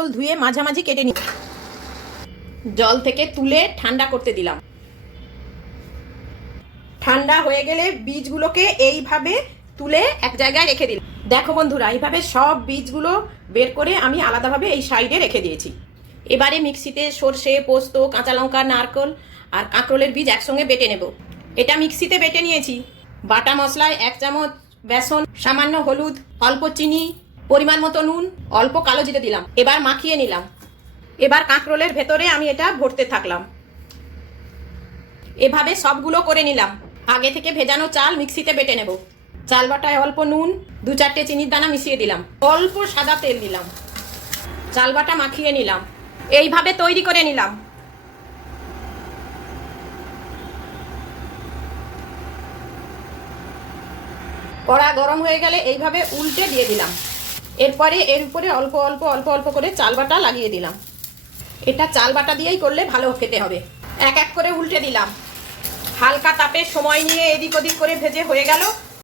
কাঁকরোল ধুয়ে মাঝামাঝি কেটে নিই, জল থেকে তুলে ঠান্ডা করতে দিলাম। ঠান্ডা হয়ে গেলে বীজগুলোকে এইভাবে তুলে এক জায়গায় রেখে দিলাম। দেখো বন্ধুরা, এইভাবে সব বীজগুলো বের করে আমি আলাদাভাবে এই সাইডে রেখে দিয়েছি। এবারে মিক্সিতে সর্ষে, পোস্ত, কাঁচা লঙ্কা, নারকেল আর কাঁকরোলের বীজ একসঙ্গে বেটে নেব। এটা মিক্সিতে বেটে নিয়েছি। বাটা মশলায় 1 চামচ বেসন, সামান্য হলুদ, অল্প চিনি, পরিমাণ মতো নুন, অল্প কালো জিরে দিলাম। এবার মাখিয়ে নিলাম। এবার কাঁকরোলের ভেতরে আমি এটা ভরতে থাকলাম। এভাবে সবগুলো করে নিলাম। আগে থেকে ভেজানো চাল মিক্সিতে বেটে নেব। চাল বাটায় অল্প নুন, 2-4টে চিনির দানা মিশিয়ে দিলাম, অল্প সাদা তেল দিলাম, চাল বাটা মাখিয়ে নিলাম। এইভাবে তৈরি করে নিলাম। কড়া গরম হয়ে গেলে এইভাবে উল্টে দিয়ে দিলাম। এরপরে এর উপরে অল্প অল্প অল্প অল্প করে চাল বাটা লাগিয়ে দিলাম। এটা চাল বাটা দিয়েই করলে ভালো খেতে হবে। এক এক করে উল্টে দিলাম। হালকা তাপে সময় নিয়ে এদিক ওদিক করে ভেজে হয়ে গেল।